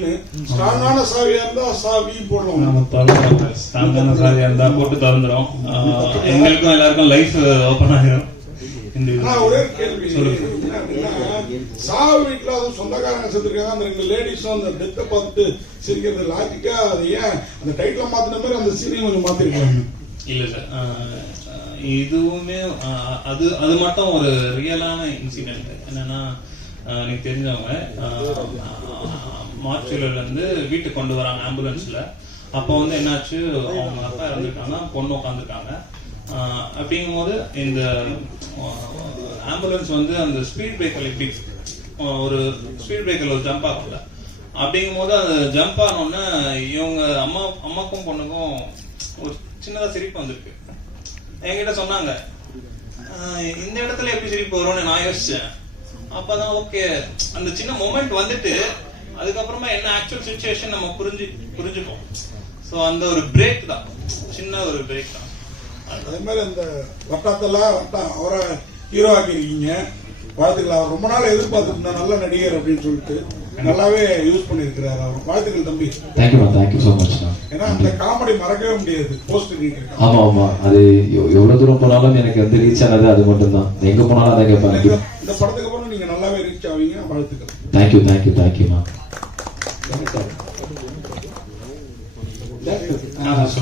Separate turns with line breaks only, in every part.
Main ஸ்ட்ராங்கான சாவியா இருந்தா சாவி போடலாம்.
நம்ம திறந்துடும் ஸ்ட்ராங்கான சாரியா இருந்தா போட்டு திறந்துடும் எங்களுக்கும் எல்லாருக்கும் லைஃப் ஓப்பன்
ஒரே கேள்வி. சாவு வீட்டுல அதுவும் சொந்தக்காரங்க செத்துருக்காங்க. அந்த ரெண்டு லேடிஸும் அந்த டெத்தை பார்த்துட்டு சிரிக்கிறது லாஜிக்கா அது ஏன்? அந்த டைட்டில மாத்தின மாதிரி அந்த சீனையும் கொஞ்சம் மாத்திருக்காங்க
இல்ல சார் இதுவுமே அது அது மட்டும் ஒரு ரியலான இன்சிடென்ட் என்னன்னா எனக்கு தெரிஞ்சவங்க. மார்ச்சுல இருந்து வீட்டுக்கு கொண்டு வராங்க ஆம்புலன்ஸ்ல. அப்போ வந்து என்னாச்சு அவங்க அப்பா இறந்துட்டாங்க பொண்ணு உட்காந்துருக்காங்க அப்படிங்கும்போது இந்த ஆம்புலன்ஸ் வந்து அந்த ஸ்பீட் பிரேக்கர் எப்படி ஒரு ஸ்பீட் பிரேக்கர்ல ஒரு ஜம்ப் ஆகல அப்படிங்கும்போது அது ஜம்ப் ஆனோடனே இவங்க அம்மா அம்மாக்கும் பொண்ணுக்கும் ஒரு சின்னதாக சிரிப்பு வந்திருக்கு. என்கிட்ட சொன்னாங்க இந்த இடத்துல எப்படி சிரிப்பு வரும்னு நான் யோசிச்சேன். அப்பதான் ஓகே அந்த சின்ன மொமெண்ட் வந்துட்டு அதுக்கப்புறமா என்ன ஆக்சுவல் சுச்சுவேஷன் நம்ம புரிஞ்சு புரிஞ்சுப்போம். சோ அந்த ஒரு பிரேக் தான். சின்ன ஒரு பிரேக் தான்.
அதே மாதிரி அந்த வட்டாத்துல வட்டம் அவரை ஹீரோ ஆக்கியிருக்கீங்க. வாழ்த்துக்கள். அவர் ரொம்ப நாள் எதிர்பார்த்துட்டு இருந்தா நல்ல நடிகர் அப்படின்னு சொல்லிட்டு. நல்லாவே யூஸ் பண்ணியிருக்கிறாரு அவர். வாழ்த்துக்கள் தம்பி.
தேங்க்யூ தேங்க்யூ ஸோ மச்ண்ணா
ஏன்னா அந்த காமெடி மறக்கவே முடியாது. போஸ்ட்
ஆமா ஆமா. அது எவ்- எவ்வளவு தூரம் போனாலும் எனக்கு வந்து ரீச் ஆனது அது மட்டும்தான். எங்க போனாலும் அதை
இந்த
கேட்பாங்க.
இந்த படத்துக்கு நீங்க நல்லாவே ரீச் ஆவீங்க வாழ்த்துக்கள்
தேங்க்யூ தேங்க்யூ தேங்க்யூண்ணா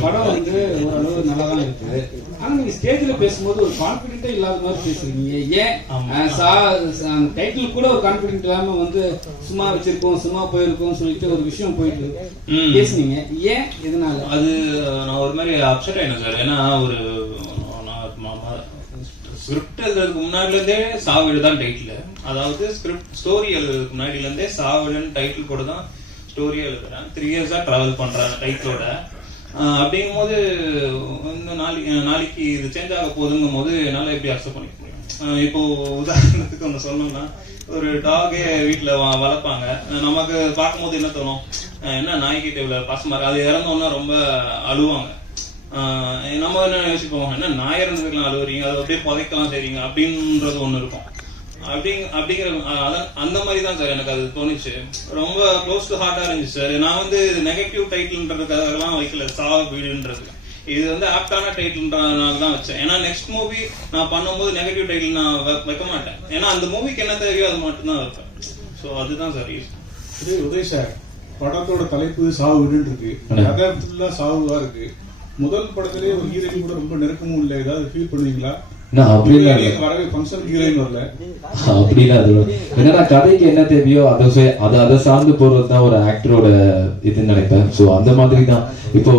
படம் வந்து ஓரளவு நல்லா தான் இருக்கு ஆனா நீங்க ஸ்டேஜ்ல பேசும்போது ஒரு கான்பிடென்ட்டே இல்லாத மாதிரி பேசுறீங்க. ஏன்?
ஆமா.
அஹ், சா டைட்டில் கூட ஒரு கான்பிடென்ட் இல்லாம வந்து சும்மா வச்சிருக்கோம் சும்மா போயிருக்கோம் சொல்லிட்டு ஒரு விஷயம் போயிட்டு
ம்.
பேசுனீங்க. ஏன்? எதனால?
அது நான் ஒரு மாதிரி அப்செட் ஆயினேன் சார். ஏன்னா ஒரு ஸ்கிரிப்ட் எழுதுறதுக்கு முன்னாடில இருந்தே சாவிடு தான் டைட்டில் அதாவது ஸ்கிரிப்ட் ஸ்டோரி எழுதுறதுக்கு முன்னாடில இருந்தே டைட்டில் கூட தான் ஸ்டோரி எழுதுறேன். த்ரீ இயர்ஸா டிராவல் பண்றேன் டைட்டிலோட அப்படிங்கும் போது இந்த நாளைக்கு நாளைக்கு இது சேஞ்ச் ஆக போகுதுங்கும் போது என்னால எப்படி அக்செப்ட் பண்ணிக்க முடியும்? இப்போ உதாரணத்துக்கு ஒன்று சொன்னோம்னா ஒரு டாகே வீட்டில் வளர்ப்பாங்க. நமக்கு பார்க்கும்போது என்ன தோணும்? என்ன நாய்க்கிட்ட இவ்வளோ பாசமா அது இறந்தோன்னா ரொம்ப அழுவாங்க. நம்ம என்ன யோசிப்போம்? என்ன நாய் இறந்ததுக்கெல்லாம் அழுவுறீங்க? அதை அப்படியே புதைக்கலாம் செய்றீங்க அப்படின்றது ஒன்று இருக்கும். அப்படி அப்படிங்கிற அந்த மாதிரி தான் சார் எனக்கு அது தோணுச்சு. ரொம்ப க்ளோஸ் டு ஹார்ட்டா இருந்துச்சு சார் நான் வந்து நெகட்டிவ் டைட்டில்ன்றதுக்காகலாம் வைக்கல. சா வீடுன்றது இது வந்து ஆப்டான டைட்டில்ன்றதுனால தான் வச்சேன். ஏன்னா நெக்ஸ்ட் மூவி நான் பண்ணும்போது நெகட்டிவ் டைட்டில் நான் வைக்க- வைக்க மாட்டேன். ஏன்னா அந்த மூவிக்கு என்ன தேவையோ அது மட்டும் தான் வைப்பேன். ஸோ அதுதான் சார் ரீசன்
இதே உதய் சார் படத்தோட தலைப்பு சாவு வீடுன்னு இருக்கு. கதை ஃபுல்லா சாவுவா இருக்கு. முதல் படத்திலேயே ஒரு ஹீரோயின் கூட ரொம்ப நெருக்கமும் இல்லை. ஏதாவது ஃபீல் பண்ணுவீங்களா?
என்னன்னா கதைக்கு என்ன தேவையோ அதை அதை அதை சார்ந்து போறது தான் ஒரு ஆக்டரோட இதுன்னு நினைப்பேன். சோ அந்த மாதிரி தான் இப்போ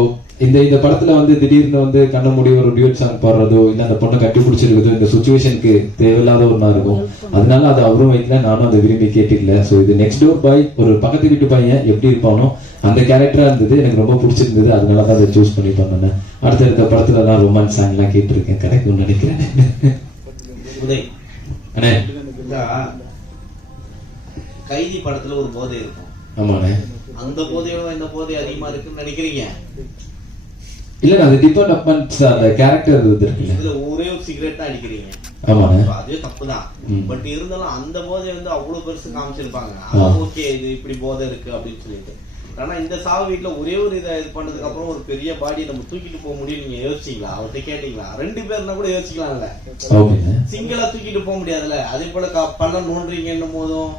இந்த இந்த படத்துல வந்து திடீர்னு வந்து கண்ண மூடி ஒரு டியூட் சாங் பாடுறதோ இல்ல அந்த பொண்ணை கட்டி பிடிச்சிருக்குதோ இந்த சுச்சுவேஷனுக்கு தேவையில்லாத ஒண்ணா இருக்கும். அதனால அது அவரும் வைக்கல நானும் அதை விரும்பி கேட்டுக்கல. சோ இது நெக்ஸ்ட் டோர் பாய் ஒரு பக்கத்து வீட்டு பையன் எப்படி இருப்பானோ அந்த கேரக்டரா இருந்தது. எனக்கு ரொம்ப பிடிச்சிருந்தது. அதனால தான் அதை சூஸ் பண்ணி பண்ணேன். அடுத்தடுத்த படத்துல எல்லாம் ரொமான்ஸ் சாங் எல்லாம் கேட்டிருக்கேன். கிடைக்கும்னு நினைக்கிறேன்.
உதய்.
அண்ணே.
கைதி படத்துல ஒரு போதை இருக்கும்.
ஆமாண்ணே.
அந்த போதையோட இந்த போதை அதிகமா இருக்குன்னு நினைக்கிறீங்க?
இல்ல அது டிபெண்ட் அப்பான் அந்த கேரக்டர் இது இருக்குல்ல
இதுல ஒரே ஒரு சிகரெட் தான் அடிக்கிறீங்க. அப்ப அதுவே தப்புதான்.
ம்.
பட் இருந்தாலும் அந்த போதை வந்து அவ்வளவு பெருசு காமிச்சிருப்பாங்க.
ஆ.
ஓகே இது இப்படி போதை இருக்கு அப்படின்னு சொல்லிட்டு. ஆனா இந்த சாவு வீட்டுல ஒரே ஒரு இதை இது பண்ணதுக்கு அப்புறம் ஒரு பெரிய பாடி நம்ம தூக்கிட்டு போக முடியும் நீங்க யோசிச்சீங்களா? அவர்கிட்ட கேட்டீங்களா? ரெண்டு பேர்னா கூட யோசிக்கலாம்ல. சிங்கிளா தூக்கிட்டு போக முடியாதுல்ல. அதே போல பள்ளம் நோண்டுறீங்கன்னும் போதும்.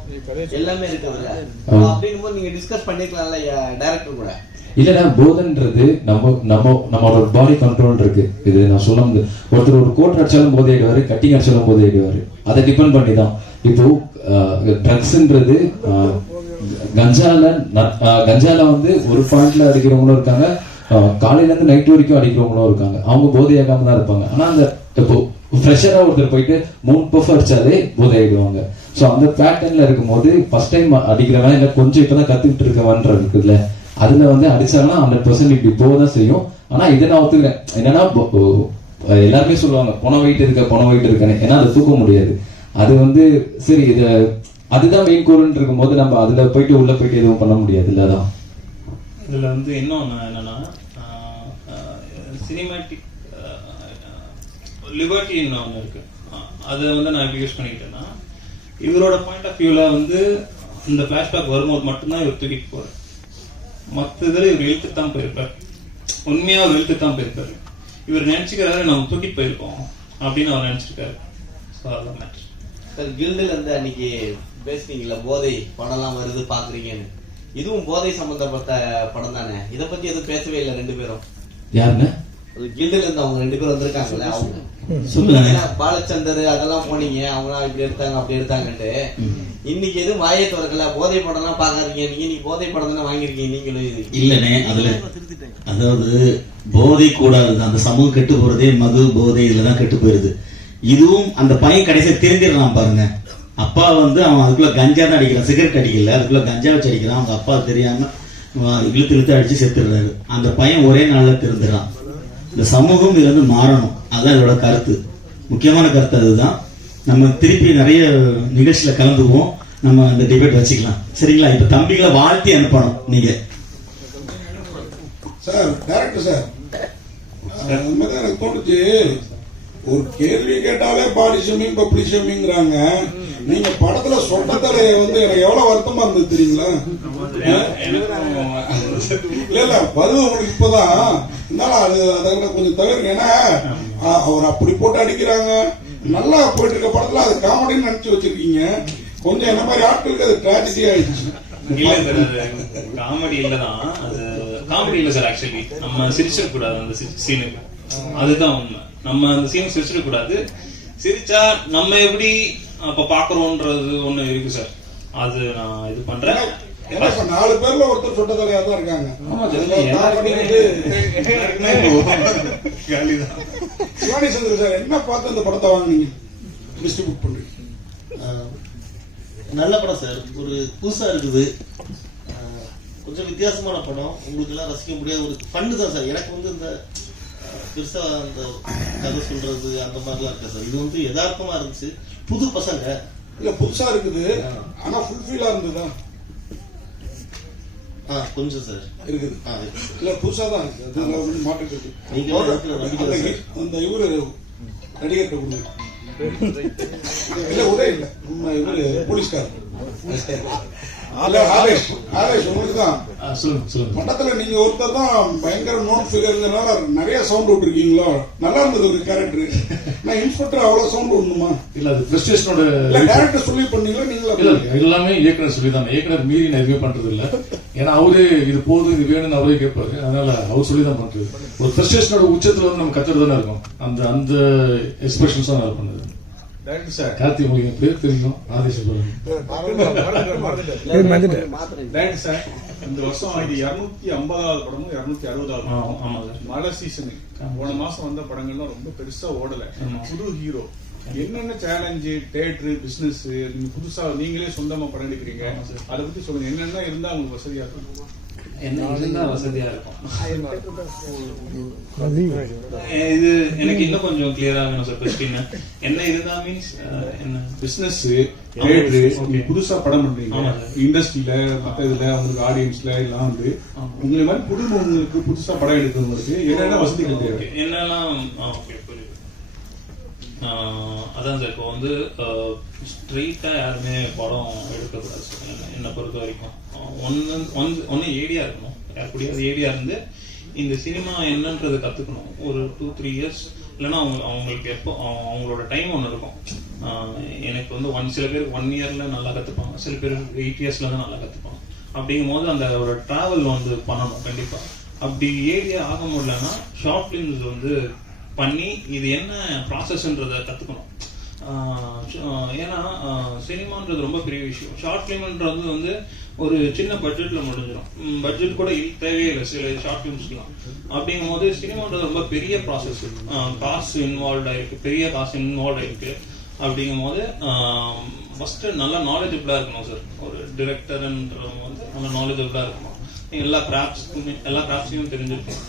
எல்லாமே இருக்குதுல்ல. அப்படின்னும் போது நீங்க டிஸ்கஸ் பண்ணிருக்கலாம்ல டைரக்டர் கூட.
இல்லடா போதன்றது நம்ம நம்ம நம்மளோட பாடி கண்ட்ரோல் இருக்கு. இது நான் சொல்ல முடியாது ஒருத்தர் ஒரு கோட் அடிச்சாலும் போதை ஆயிடுவாரு கட்டிங் அடிச்சாலும் போதை ஆயிடுவாரு. அதை டிபெண்ட் பண்ணி தான். இப்போ ட்ரக்ஸ்ன்றது கஞ்சால ந- கஞ்சால வந்து ஒரு பாயிண்ட்ல அடிக்கிறவங்களும் இருக்காங்க. காலையிலேருந்து காலையில இருந்து நைட் வரைக்கும் அடிக்கிறவங்களும் இருக்காங்க. அவங்க போதையாகாம தான் இருப்பாங்க. ஆனா அந்த இப்போ ஃப்ரெஷ்ஷராக ஒருத்தர் போயிட்டு மூணு பஃப் அடிச்சாலே போதையாயிடுவாங்க. ஸோ அந்த பேட்டர்ன்ல இருக்கும்போது ஃபர்ஸ்ட் டைம் அடிக்கிறவன் இல்லை கொஞ்சம் இப்போ தான் கத்துக்கிட்டு இருக்கவன்ற இருக்குல்ல அதுல வந்து அடிச்சாங்கன்னா ஹண்ட்ரட் பர்சன்ட் இப்படி போக தான் செய்யும். ஆனா இதை நான் ஒத்துக்கிறேன் என்னன்னா எல்லாருமே சொல்லுவாங்க பண வெயிட் இருக்க பண வெயிட் இருக்கேன்னு. ஏன்னா அதை தூக்க முடியாது. அது வந்து சரி இதை அதுதான் மெயின் கோல்னு இருக்கும்போது நம்ம அதுல போயிட்டு உள்ள போயிட்டு எதுவும் பண்ண முடியாது இல்லதான்
இதுல வந்து இன்னொன்னு என்னன்னா சினிமேட்டிக் லிபர்ட்டின்னு ஒன்று இருக்கு. அதை வந்து நான் எப்படி யூஸ் பண்ணிக்கிட்டேன்னா இவரோட பாயிண்ட் ஆஃப் வியூவில் வந்து இந்த ஃபிளாஷ்பேக் வரும்போது மட்டும்தான் இவர் தூக்கிட்டு போகிறேன் மத்த இதுல இவர் இழுத்துட்டு தான் போயிருப்பார். உண்மையா அவர் இழுத்துட்டு தான் போயிருப்பாரு. இவர் நினைச்சுக்கிறாரு நம்ம தூக்கிட்டு போயிருக்கோம் அப்படின்னு அவர் நினைச்சிருக்காரு. ஸோ அதான் மேட்ரு
சார் கில்டுல இருந்து அன்னைக்கு பேசுனீங்கல்ல போதை படம்லாம் வருது பாக்குறீங்கன்னு. இதுவும் போதை சம்பந்தப்பட்ட படம் தானே? இத பத்தி எதுவும் பேசவே இல்லை ரெண்டு பேரும்.
யாருங்க?
ஒரு கில்டுல இருந்து அவங்க ரெண்டு பேரும் வந்திருக்காங்கல்ல அவங்க. பாலச்சந்தர் அதெல்லாம் போனீங்க அவங்க இப்படி எடுத்தாங்க அப்படி எடுத்தாங்கன்ட்டு. இன்னைக்கு எதுவும் வாயை திறக்கல போதை படம் எல்லாம் பாக்காதீங்க நீங்க இன்னைக்கு போதை படம் தானே வாங்கிருக்கீங்க நீங்களும் இது.
இல்லனே அதுல அதாவது போதை கூடாது அந்த சமூகம் கெட்டு போறதே மது போதை இதுலதான் கெட்டு போயிருது. இதுவும் அந்த பையன் கடைசியா தெரிஞ்சிடறான் பாருங்க. அப்பா வந்து அவன் அதுக்குள்ள கஞ்சா தான் அடிக்கிறான். சிகரெட் அடிக்கல அதுக்குள்ள கஞ்சா வச்சு அடிக்கிறான். அவங்க அப்பா தெரியாம இழுத்து இழுத்து அடிச்சு செத்துடுறாரு. அந்த பையன் ஒரே நாள்ல திருந்துறான். இந்த சமூகம் இதுலேருந்து மாறணும். அதான் இதோட கருத்து. முக்கியமான கருத்து அதுதான். நம்ம திருப்பி நிறைய நிகழ்ச்சியில கலந்துக்குவோம். நம்ம அந்த டிபேட் வச்சுக்கலாம். சரிங்களா? இப்ப தம்பிகளை வாழ்த்தி அனுப்பணும் நீங்க.
Sir director sir. அது எனக்கு தோணுச்சு. ஒரு கேள்வி கேட்டாலே பாடி ஷேமிங் பப்ளி ஷேமிங்கிறாங்க நீங்க படத்துல சொட்டத்தலைய வந்து எனக்கு எவ்வளவு வருத்தமா இருந்தது தெரியுங்களா? இல்ல இல்ல பதில் உங்களுக்கு இப்பதான். இருந்தாலும் அது அதை விட கொஞ்சம் தவிர்க்க ஏன்னா அவர் அப்படி போட்டு அடிக்கிறாங்க. நல்லா போயிட்டு இருக்க படத்துல அது காமெடின்னு நினைச்சு வச்சிருக்கீங்க. கொஞ்சம் என்ன மாதிரி ஆட்களுக்கு அது டிராஜடி ஆயிடுச்சு.
இல்ல சார் காமெடி இல்லதான் காமெடி இல்ல சார் ஆக்சுவலி நம்ம சிரிச்சிட கூடாது அந்த சீனுக்கு அதுதான் உண்மை. நம்ம அந்த சீன் சிரிச்சிட கூடாது சிரிச்சா நம்ம எப்படி அப்ப பாக்குறோம்ன்றது ஒண்ணு இருக்கு சார். அது நான் இது பண்றேன்.
நாலு பேர்ல ஒருத்தர் சொட்டத்தலையா தான் இருக்காங்க. சிவானி சந்திர சார் என்ன பார்த்து இந்த படத்தை வாங்குனீங்க? டிஸ்ட்ரிபியூட் பண்றீங்க
ஆஹ் நல்ல படம் சார். ஒரு புதுசா இருக்குது. கொஞ்சம் வித்தியாசமான படம். உங்களுக்கு எல்லாம் ரசிக்க முடியாத ஒரு ஃபன்னு தான் சார். எனக்கு வந்து இந்த பெருசா அந்த கதை சொல்றது அந்த மாதிரிலாம் இருக்கா சார்? இது வந்து யதார்த்தமா இருந்துச்சு. புது பசங்க.
இல்ல புதுசா இருக்குது. ஆனா ஃபுல்ஃபில்லா இருந்ததா?
ஆ கொஞ்சம் சார்.
இருக்குது.
ஆ
இல்ல புதுசா தான் இருக்கு அதுல ஒண்ணும் மாற்றம் இருக்கு.
நீங்க இருக்கிற நம்பிக்கை
அந்த இவரு நடிகர்கிட்ட கொடுங்க இல்ல உதய இல்ல. நம்ம இவரு போலீஸ்கார் படத்துல நீங்க ஒருத்தர் தான் பயங்கர நோன் ஃபிகர்ங்கிறனால நிறைய சவுண்ட் விட்டுருக்கீங்களோ? நல்லா இருந்தது ஒரு கேரக்டர் நான் இன்ஸ்பெக்டர் அவ்வளவு சவுண்ட் விடணுமா?
இல்ல அது பிரஸ்டேஷனோட
இல்ல டேரக்டர் சொல்லி பண்ணீங்களா நீங்களா
எல்லாமே இயக்குனர் சொல்லி தான் இயக்குனர் மீறி நான் எதுவுமே பண்றது இல்ல ஏன்னா அவரு இது போதும் இது வேணும்னு அவரே கேட்பாரு. அதனால அவர் சொல்லி தான் பண்றது. ஒரு பிரஸ்டேஷனோட உச்சத்துல வந்து நம்ம கத்துறது தானே இருக்கும். அந்த அந்த எக்ஸ்பிரஷன்ஸ் தான் நான் பண்ணது
டைரக்டர் சார்
கார்த்தி உங்களுக்கு என் பேர் தெரியும்? ஆதேஷ் சொல்லுங்க
டைரக்டர் சார் இந்த வருஷம் இது இருநூத்தி ஐம்பதாவது படமும் இருநூத்தி அறுபதாவது
ஆ,
படம்
ஆமா சார்
மழை சீசனு போன மாசம் வந்த படங்கள்லாம் ரொம்ப பெருசா ஓடல. புது ஹீரோ என்னென்ன சேலஞ்சு தேட்டரு பிசினஸ் நீங்க புதுசா நீங்களே சொந்தமா படம் எடுக்கிறீங்க. அதை பத்தி சொல்லுங்க. என்னென்ன இருந்தா உங்களுக்கு வசதியா இருக்கும்?
என்ன இருந்தா வசதியா இருக்கும் இது எனக்கு இன்னும் கொஞ்சம் கிளியரா வேணும் சார் கொஸ்டின் என்ன இருந்தா மீன்ஸ் என்ன?
பிசினஸ் தேட்டரு புதுசா படம் பண்றீங்க. இண்டஸ்ட்ரியில மத்த இதுல உங்களுக்கு ஆடியன்ஸ்ல எல்லாம் வந்து. உங்களை மாதிரி குடும்பங்களுக்கு புதுசா படம் எடுக்கிறவங்களுக்கு என்னென்ன வசதிகள் தேவை.
என்னெல்லாம் ஓகே அதான் சார் இப்போ வந்து ஸ்ட்ரெயிட்டாக யாருமே படம் எடுக்கக்கூடாது சார் என்னை பொறுத்த வரைக்கும். ஒன்று ஒன் ஒன்று ஏடியாக இருக்கணும். யாருக்கூடியாவது ஏடியாக இருந்து இந்த சினிமா என்னன்றது கற்றுக்கணும் ஒரு டூ த்ரீ இயர்ஸ் இல்லைன்னா அவங்க அவங்களுக்கு எப்போ அவங்க- அவங்களோட டைம் ஒன்று இருக்கும். எனக்கு வந்து ஒன் சில பேர் ஒன் இயரில் நல்லா கற்றுப்பாங்க சில பேர் எயிட் இயர்ஸில் தான் நல்லா கற்றுப்பாங்க அப்படிங்கும் போது அந்த ஒரு ட்ராவல் வந்து பண்ணணும் கண்டிப்பாக அப்படி ஏரியா ஆக முடியலன்னா ஷார்ட் ஃபிலிம்ஸ் வந்து பண்ணி இது என்ன ப்ராசஸ்ன்றதை கற்றுக்கணும் ஏன்னா சினிமான்றது ரொம்ப பெரிய விஷயம். ஷார்ட் ஃபிலிம்ன்றது வந்து ஒரு சின்ன பட்ஜெட்டில் முடிஞ்சிடும் பட்ஜெட் கூட தேவையில்லை இல்லை சில ஷார்ட் ஃபிலிம்ஸ்லாம் அப்படிங்கும் போது சினிமான்றது ரொம்ப பெரிய ப்ராசஸ் காசு இன்வால்வ் ஆயிருக்கு பெரிய காசு இன்வால்வ் ஆயிருக்கு. அப்படிங்கும் போது ஃபஸ்ட்டு நல்லா நாலேஜபிளாக இருக்கணும் சார் ஒரு டிரெக்டர்ன்றவங்க வந்து நல்ல நாலேஜபிளாக இருக்கணும். எல்லா கிராஃப்ட்ஸ்க்குமே எல்லா கிராஃப்ட்ஸையும் தெரிஞ்சிருக்கணும்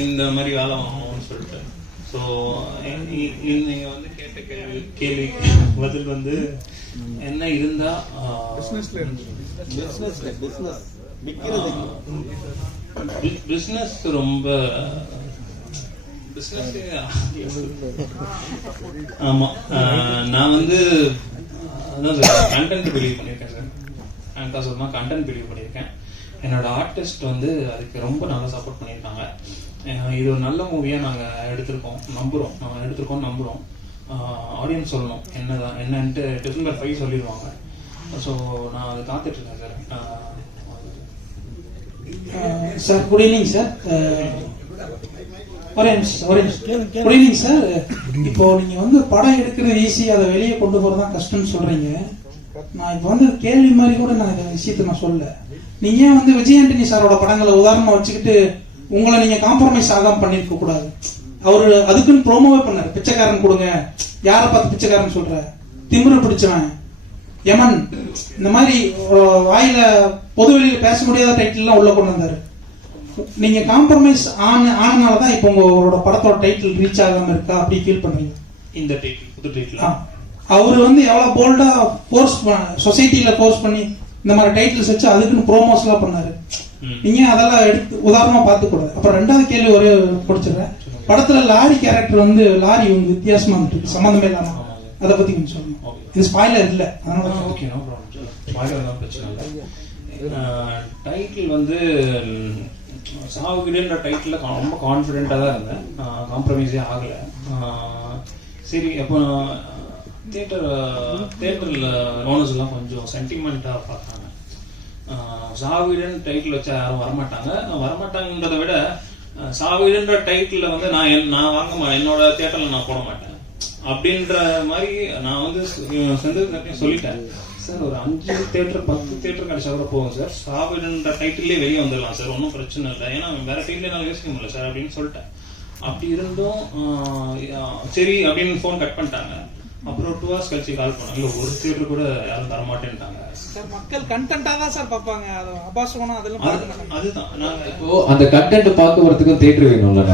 இந்த மாதிரி வேலை வாங்கணும்னு சொல்லிட்டு. ஸோ நீங்க வந்து கேட்ட கேள்வி கேள்வி பதில் வந்து என்ன இருந்தா
பிசினஸ்ல பிசினஸ் விக்கிறது.
பிஸ்னஸ் ரொம்ப பிஸ்னஸ் ஆமா நான் வந்து அதான் சார் கண்டென்ட் பிலீவ் பண்ணியிருக்கேன் சார் கண்டென்ட் பிலீவ் பண்ணியிருக்கேன் என்னோட ஆர்டிஸ்ட் வந்து அதுக்கு ரொம்ப நல்லா சப்போர்ட் பண்ணியிருக்காங்க. இது ஒரு நல்ல மூவியாக நாங்கள் எடுத்திருக்கோம். நம்புகிறோம் நாங்கள் எடுத்திருக்கோம் நம்புகிறோம் ஆடியன்ஸ் சொல்லணும். என்னதான் என்னன்ட்டு டிசம்பர் ஃபைவ் சொல்லிடுவாங்க ஸோ நான் அதை காத்துட்ருக்கேன் sir
sir good evening sir good evening sir இப்போ நீங்க வந்து படம் எடுக்கிறது ஈஸி அதை வெளியே கொண்டு போறது கஷ்டம்னு சொல்றீங்க. நான் இப்போ வந்து கேள்வி மாதிரி கூட நான் இந்த விஷயத்தை நான் சொல்லல. நீங்க ஏன் வந்து விஜய் ஆண்டனி சாரோட படங்களை உதாரணமா வச்சுக்கிட்டு உங்களை நீங்க காம்ப்ரமைஸ் ஆகாம பண்ணிருக்க கூடாது? அவரு அதுக்குன்னு ப்ரோமோவே பண்ணாரு. பிச்சைக்காரன் கொடுங்க. யாரை பார்த்து பிச்சைக்காரன் சொல்ற? திமிரு பிடிச்சவன். யமன். இந்த மாதிரி வாயில பொதுவெளியில பேச முடியாத டைட்டில் எல்லாம் உள்ள கொண்டு வந்தாரு. நீங்க காம்ப்ரமைஸ் ஆன ஆனனால தான் இப்போ உங்களோட படத்தோட டைட்டில் ரீச் ஆகாம இருக்கா? அப்படி ஃபீல் பண்றீங்க.
இந்த டைட்டில் புது. டைட்டில்
அவரு வந்து எவ்வளவு போல்டா ஃபோர்ஸ் சொசைட்டில ஃபோர்ஸ் பண்ணி இந்த மாதிரி டைட்டில்ஸ் வச்சு அதுக்குன்னு ப்ரோமோஸ் எல்லாம் பண்ணாரு. நீங்க அதெல்லாம் எடுத்து உதாரணமா பார்த்து கூடாது அப்புறம் ரெண்டாவது கேள்வி ஒரே பிடிச்சிடுறேன். படத்துல லாரி கேரக்டர் வந்து லாரி வந்து வித்தியாசமா இருக்கு. சம்மந்தமே இல்லாம. அதை பத்தி கொஞ்சம் சொல்லணும் இது ஸ்பாயிலர் இல்ல. அதனால தான்
ஓகே நோ ப்ராப்ளம் பிரச்சனை இல்லை. டைட்டில் வந்து ம், சாவுகிடுன்ற டைட்டில் ரொம்ப கான்ஃபிடென்ட்டாக தான் இருந்தேன். காம்ப்ரமைஸே ஆகலை. சரி அப்போ தியேட்டர் தியேட்டரில் ஓனர்ஸ் எல்லாம் கொஞ்சம் சென்டிமெண்ட்டாக பார்த்தாங்க. சாவிடன் டைட்டில் வச்சா யாரும் வரமாட்டாங்க. வரமாட்டாங்கன்றதை விட சாவிடன்ற டைட்டில் வந்து நான் என்- நான் வாங்க என்னோட தியேட்டரில் நான் போட மாட்டேன். அப்படின்ற மாதிரி நான் வந்து செந்தில் சொல்லிட்டேன். சார் ஒரு அஞ்சு தியேட்டர் பத்து தியேட்டர் கிடைச்சா கூட போகும் சார். சாவிடன்ற டைட்டிலே வெளியே வந்துடலாம் சார். ஒன்றும் பிரச்சனை இல்லை. ஏன்னா வேற டைட்டில் என்னால் யோசிக்க முடியல சார் அப்படின்னு சொல்லிட்டேன். அப்படி இருந்தும் சரி அப்படின்னு ஃபோன் கட் பண்ணிட்டாங்க. அப்புறம் டூ ஹவர்ஸ் கழிச்சு கால் பண்ணாங்க இல்லை ஒரு தியேட்டர் கூட யாரும் தர மாட்டேன்ட்டாங்க
சார் மக்கள் கண்டென்ட்டா தான் சார் பார்ப்பாங்க. அது அபாசனம் அதெல்லாம்
அதுதான். நாங்கள்
இப்போ அந்த கண்டென்ட் பார்க்க வரதுக்கும் தேட்டர் வேணும்ல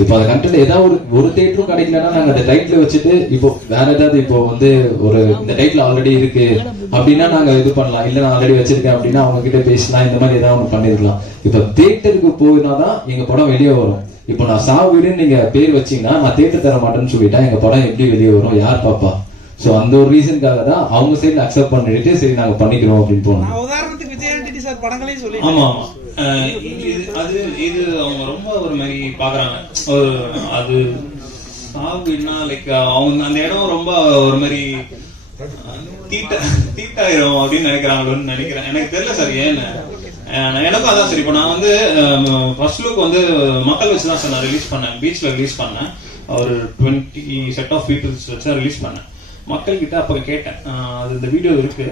இப்போ அந்த கண்டென்ட் ஏதாவது ஒரு ஒரு தேட்டரும் கிடைக்கலன்னா நாங்க அந்த டைட்டில் வச்சுட்டு இப்போ வேற ஏதாவது இப்போ வந்து ஒரு இந்த டைட்டில் ஆல்ரெடி இருக்கு. அப்படின்னா நாங்க இது பண்ணலாம். இல்ல நான் ஆல்ரெடி வச்சிருக்கேன் அப்படின்னா அவங்க கிட்ட பேசலாம் இந்த மாதிரி ஏதாவது ஒன்று பண்ணிருக்கலாம். இப்போ தேட்டருக்கு போயினாதான் எங்க படம் வெளியே வரும். இப்போ நான் சாவுன்னு நீங்க பேர் வச்சீங்கன்னா நான் தேட்டர் தர மாட்டேன்னு சொல்லிட்டா எங்க படம் எப்படி வெளியே வரும்? யார் பாப்பா? சோ அந்த ஒரு ரீசனுக்காக தான் அவங்க சைடுல அக்செப்ட் பண்ணிட்டு சரி நாங்க பண்ணிக்கிறோம் அப்படின்னு போனோம்.
நான் உதாரணத்துக்கு விஜய் சார் படங்களையும் சொல்லி
ஆமா அது இது அவங்க ரொம்ப ஒரு மாதிரி பாக்குறாங்க. ஒரு அது சாவுன்னா லைக் அவங்க அந்த இடம் ரொம்ப ஒரு மாதிரி தீட்ட தீட்டாயிரும் அப்படின்னு நினைக்கிறாங்களோன்னு நினைக்கிறேன். எனக்கு தெரியல சார் ஏன்னு. எனக்கும் அதான் சரி. இப்போ நான் வந்து ஃபர்ஸ்ட் லுக் வந்து மக்கள் வச்சு தான் சார் நான் ரிலீஸ் பண்ணேன் பீச்ல ரிலீஸ் பண்ணேன். ஒரு டுவெண்ட்டி செட் ஆஃப் பீப்புள்ஸ் வச்சு தான் ரிலீஸ் பண்ணேன். மக்கள் கிட்ட அப்ப கேட்டேன். அது இந்த வீடியோ இருக்கு.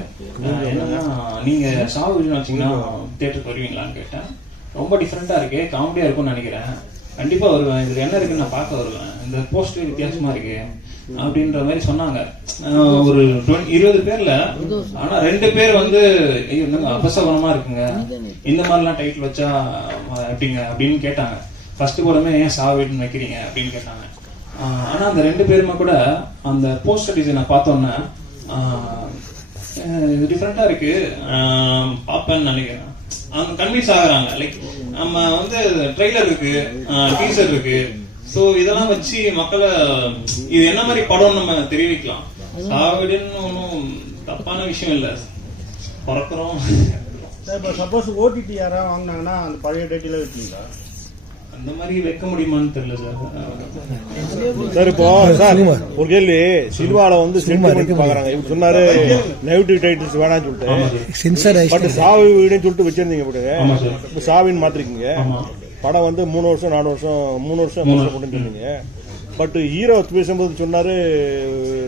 என்னன்னா நீங்க சாவு வீடியோ வச்சீங்கன்னா தேட்டருக்கு வருவீங்களான்னு கேட்டேன். ரொம்ப டிஃப்ரெண்டா இருக்கு. காமெடியா இருக்கும்னு நினைக்கிறேன். கண்டிப்பா வருவேன். இதுல என்ன இருக்குன்னு நான் பார்க்க வருவேன். இந்த போஸ்டர் வித்தியாசமா இருக்கு. அப்படின்ற மாதிரி சொன்னாங்க. ஒரு 20 இருபது பேர்ல ஆனா ரெண்டு பேர் வந்து ஐயோ என்னங்க அபசகுணமா இருக்குங்க. இந்த மாதிரிலாம் டைட்டில் வச்சா எப்படிங்க அப்படின்னு கேட்டாங்க. ஃபர்ஸ்ட் கூடமே ஏன் சாவிட்னு வைக்கிறீங்க அப்படின்னு கேட்டாங்க. ஆஹ் ஆனா அந்த ரெண்டு பேருமே கூட அந்த போஸ்டர் டிசைனை பார்த்தோன்னே ஆஹ் இது டிஃப்ரெண்டா இருக்கு. ஆஹ் நினைக்கிறேன். அவங்க கன்வின்ஸ் ஆகுறாங்க. லைக் நம்ம வந்து ட்ரெய்லர் இருக்கு டீசர் இருக்கு. சோ இதெல்லாம் வச்சு மக்களை இது என்ன மாதிரி படம் நம்ம தெரிவிக்கலாம்? சாவிடுன்னு ஒன்றும் தப்பான விஷயம் இல்லை. பிறக்கிறோம்.
சார் இப்போ சப்போஸ் ஓடிடி யாராவது வாங்கினாங்கன்னா அந்த பழைய டேட்டில் வைப்பீங்களா
அந்த மாதிரி வைக்க முடியுமான்னு தெரியல சார்.
சார் இப்போ சார் ஒரு கேள்வி. சினிமால வந்து பாக்குறாங்க. இவர் சொன்னாரு நெகட்டிவ் டைட்டில்ஸ் வேணாம்னு சொல்லிட்டு. பட் சாவி வீடுன்னு சொல்லிட்டு வச்சிருந்தீங்க. இப்போ சாவின்னு மாத்திருக்கீங்க.
ஆமா.
படம் வந்து மூணு வருஷம் நாலு வருஷம் மூணு வருஷம் வருஷம் சொன்னீங்க பட் ஹீரோ பேசும்போது சொன்னாரு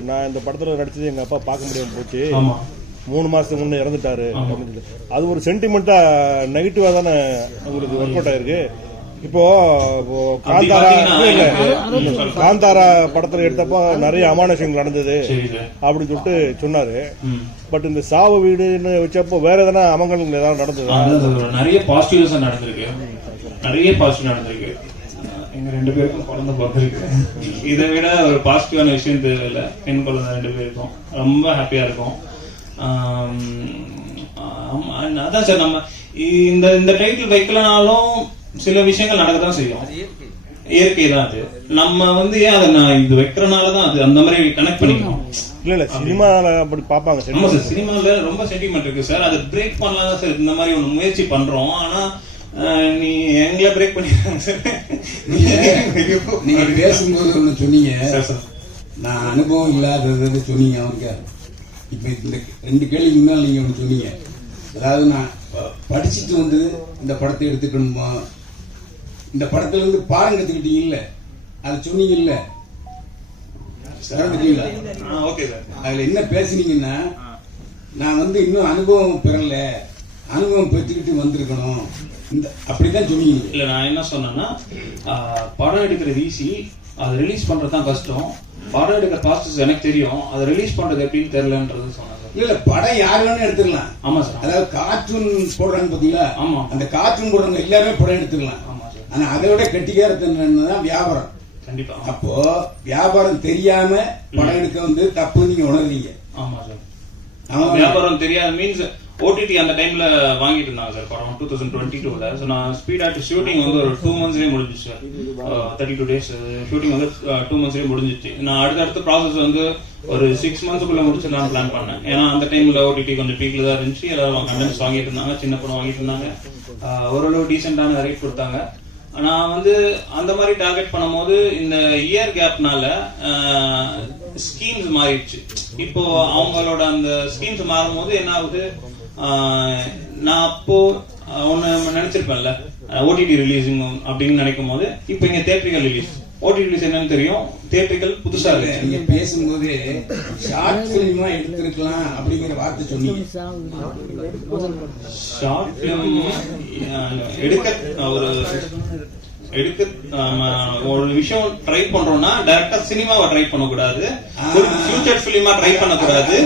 நான் இந்த படத்துல நடிச்சது எங்க அப்பா பார்க்க முடியாம போச்சு. மூணு மாசத்துக்கு முன்ன இறந்துட்டாரு அப்படின்னு சொல்லி. அது ஒரு சென்டிமெண்டா நெகட்டிவா தானே உங்களுக்கு ஒர்க் அவுட் ஆயிருக்கு. இப்போ காந்தாரா. காந்தாரா படத்துல எடுத்தப்போ நிறைய அமானுஷங்கள் நடந்தது. அப்படின்னு சொல்லிட்டு சொன்னாரு. பட் இந்த சாவு வீடுன்னு வச்சப்போ வேற எதனா அமங்கலங்கள் ஏதாவது நடந்ததா?
நிறைய பாசிட்டிவ்ஸ் நடந்திருக்கு. நிறைய பாசிட்டிவ் நடந்திருக்கு. எங்க ரெண்டு பேருக்கும் குழந்தை பிறந்திருக்கு இதை விட ஒரு பாசிட்டிவான விஷயம் தெரியல. பெண் குழந்தை ரெண்டு பேருக்கும். ரொம்ப ஹாப்பியா இருக்கும். அதான் சார் நம்ம இந்த இந்த டைட்டில் வைக்கலனாலும் சில விஷயங்கள் நடக்க தான் செய்யும் இயற்கை. தான் அது. நம்ம வந்து ஏன் அதை நான் இது வைக்கிறனால தான் அது? அந்த மாதிரி கனெக்ட் பண்ணிக்கணும்.
இல்ல இல்ல சினிமால அப்படி பாப்பாங்க
ஆமா
சரி
சினிமால ரொம்ப சென்டிமெண்ட் இருக்கு சார் அதை பிரேக் பண்ணலாம் தான் சார் இந்த மாதிரி ஒன்று முயற்சி பண்றோம். ஆனா நீ எங்களை பிரேக் பண்ணிடுறாங்க சார்
நீங்க பேசும்போது ஒண்ணு சொன்னீங்க.
Sir, sir.
நான் அனுபவம் இல்லாதது சொன்னீங்க அவனுக்கு இப்ப இந்த ரெண்டு கேள்விக்கு முன்னால் நீங்க ஒண்ணு சொன்னீங்க. அதாவது நான் படிச்சுட்டு வந்து இந்த படத்தை எடுத்துக்கணுமா? இந்த படத்துல இருந்து பாடம் கத்துக்கிட்டீங்க இல்ல அது சொன்னீங்க இல்ல மறந்துட்டீங்களா
ஆ ஓகே சார்
அதுல என்ன பேசுனீங்கன்னா நான் வந்து இன்னும் அனுபவம் பெறல. அனுபவம் பெற்றுக்கிட்டு வந்திருக்கணும். இந்த அப்படிதான் சொன்னீங்க.
இல்ல நான் என்ன சொன்னேன்னா படம் எடுக்கிறது ஈஸி அதை ரிலீஸ் பண்றது தான் கஷ்டம் படம் எடுக்கிற ப்ராசஸ் எனக்கு தெரியும். அதை ரிலீஸ் பண்றது எப்படின்னு தெரியலன்றது சொன்னேன் சார்
இல்ல படம் யார் வேணும் எடுத்துக்கலாம்
ஆமா சார்
அதாவது கார்ட்டூன் போடுறாங்க பாத்தீங்களா?
ஆமா.
அந்த கார்ட்டூன் போடுறவங்க எல்லாருமே படம் எடுத்துக்கலாம் ஆனா அதை விட கெட்டிக்காரத்தனம் தான் வியாபாரம்.
கண்டிப்பா.
அப்போ வியாபாரம் தெரியாம படம் எடுக்க வந்து தப்பு நீங்க உணர்றீங்க.
ஆமா சார்.
ஆமா.
வியாபாரம் தெரியாத மீன்ஸ் ஓடிடி அந்த டைம்ல வாங்கிட்டு இருந்தாங்க சார் படம் டூ தௌசண்ட் டுவெண்ட்டி டூல ஸோ நான் ஸ்பீட் ஷூட்டிங் வந்து ஒரு டூ மந்த்ஸ்லேயே முடிஞ்சிச்சு sir. Thirty two days shooting வந்து டூ மந்த்ஸ்லேயே முடிஞ்சிச்சு. நான் அடுத்தடுத்த ப்ராசஸ் வந்து ஒரு சிக்ஸ் மந்த்ஸ்க்குள்ள முடிச்சிடலாம் பிளான் பண்ணேன். ஏன்னா அந்த டைம்ல ஓடிடி கொஞ்சம் பீக்ல தான் இருந்துச்சு. எல்லாரும் கண்டென்ட்ஸ் வாங்கிட்டு இருந்தாங்க சின்ன படம் வாங்கிட்டு இருந்தாங்க. ஓரளவு டீசென்டான ரேட் கொடுத்தாங்க. நான் வந்து அந்த மாதிரி டார்கெட் பண்ணும்போது இந்த இயர் கேப்னால ஸ்கீம்ஸ் மாறிடுச்சு. இப்போ அவங்களோட அந்த ஸ்கீம்ஸ் மாறும்போது என்ன ஆகுது? நான் அப்போ ஒன்னு நினைச்சிருப்பேன்ல ஓடிடி ரிலீஸிங் அப்படின்னு நினைக்கும் போது இப்போ இங்க தேட்டரிகள் ரிலீஸ் ரிலீஸ் என்னன்னு தெரியும். தேட்டரிக்கல் புதுசா இருக்கு.
நீங்க பேசும்போது ஷார்ட் பிலிமா எடுத்திருக்கலாம் அப்படிங்கிற வார்த்தை சொன்னீங்க.
ஷார்ட் பிலிம் எடுக்க ஒரு எடுக்க ஒரு விஷயம் ட்ரை பண்றோம்னா டைரக்டா சினிமாவை ட்ரை பண்ணக்கூடாது. ஒரு ஃபியூச்சர் பிலிமா ட்ரை பண்ணக்கூடாது.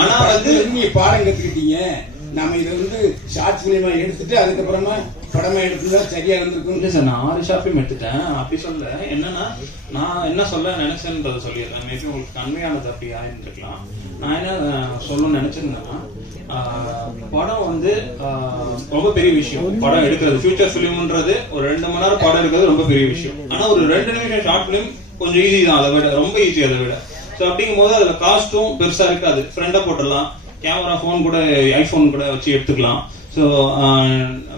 ஆனா வந்து
நீங்க பாடம் கத்துக்கிட்டீங்க. நம்ம இதை வந்து ஷார்ட் பிலிமா எடுத்துட்டு அதுக்கப்புறமா படமா எடுத்துதான் சரியா இருந்திருக்கும்.
இல்ல சார் நான் ஆறு ஷாப்பையும் எடுத்துட்டேன். அப்படி சொல்ல என்னன்னா நான் என்ன சொல்ல நினைச்சேன்றத சொல்லிடுறேன். மேபி உங்களுக்கு கன்மையானது அப்படி ஆயிருந்துருக்கலாம். நான் என்ன சொல்லணும்னு நினைச்சிருந்தேன்னா ஆஹ், படம் வந்து ஆஹ், ரொம்ப பெரிய விஷயம். படம் எடுக்கிறது ஃபியூச்சர் ஃபிலிம்ன்றது ஒரு ரெண்டு மணி நேரம் படம் எடுக்கிறது ரொம்ப பெரிய விஷயம். ஆனா ஒரு ரெண்டு நிமிஷம் ஷார்ட் ஃபிலிம் கொஞ்சம் ஈஸி தான். அதை விட ரொம்ப ஈஸி அதை விட. ஸோ அப்படிங்கும் போது அதுல காஸ்ட்டும் பெருசா இருக்காது. ஃப்ரெண்டா போட்டுடலாம். கேமரா ஃபோன் கூட ஐஃபோன் கூட வச்சு எடுத்துக்கலாம். ஸோ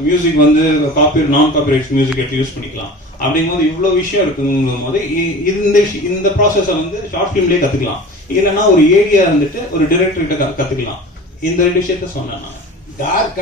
மியூசிக் வந்து காப்பி நான் காப்பிரைட்ஸ் மியூசிக் எடுத்து யூஸ் பண்ணிக்கலாம். அப்படிங்கும்போது இவ்வளோ விஷயம் இருக்குங்கும் போது இந்த விஷயம் இந்த ப்ராசஸை வந்து ஷார்ட் ஃபிலிம்லேயே கற்றுக்கலாம் இல்லைன்னா ஒரு ஏரியா இருந்துட்டு ஒரு டிரெக்டர்கிட்ட கற்றுக்கலாம் இந்த ரெண்டு விஷயத்த சொன்னேன் நான்.
டார்க்